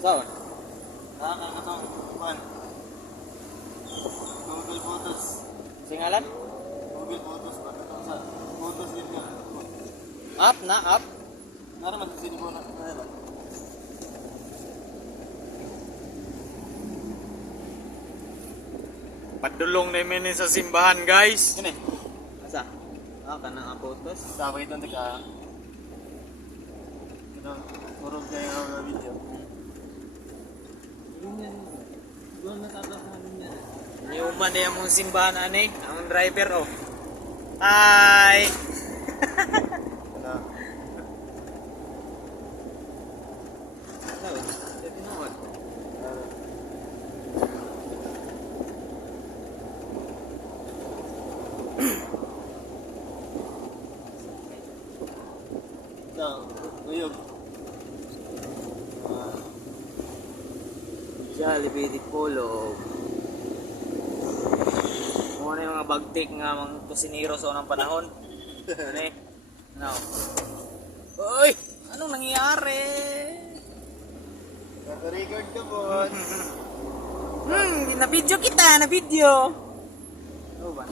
Saan? Nakakatong kuhan. Google Photos. Singalan? Google Photos ba? Katong sa photos din nga. App na, app. Naraman sa sinibo na. Padulong namin sa simbahan, guys. Kini. Asa? Kanang photos. Sabay itong taga. Ito, puro kayo ang video. Doon natatapanin niya. Iuman na yung mong simbahan, anay. Ang driver, oh. Hi! Ano? Saan? Sa tinuod. Ito, tuyog. Jollibee di Polo. Muna yung mga bagtik nga mga kusinero sa unang panahon. Ano eh? Ano? Uy! Anong nangyayari? Naka-record ka po. Na-video kita! Na-video! Ano ba?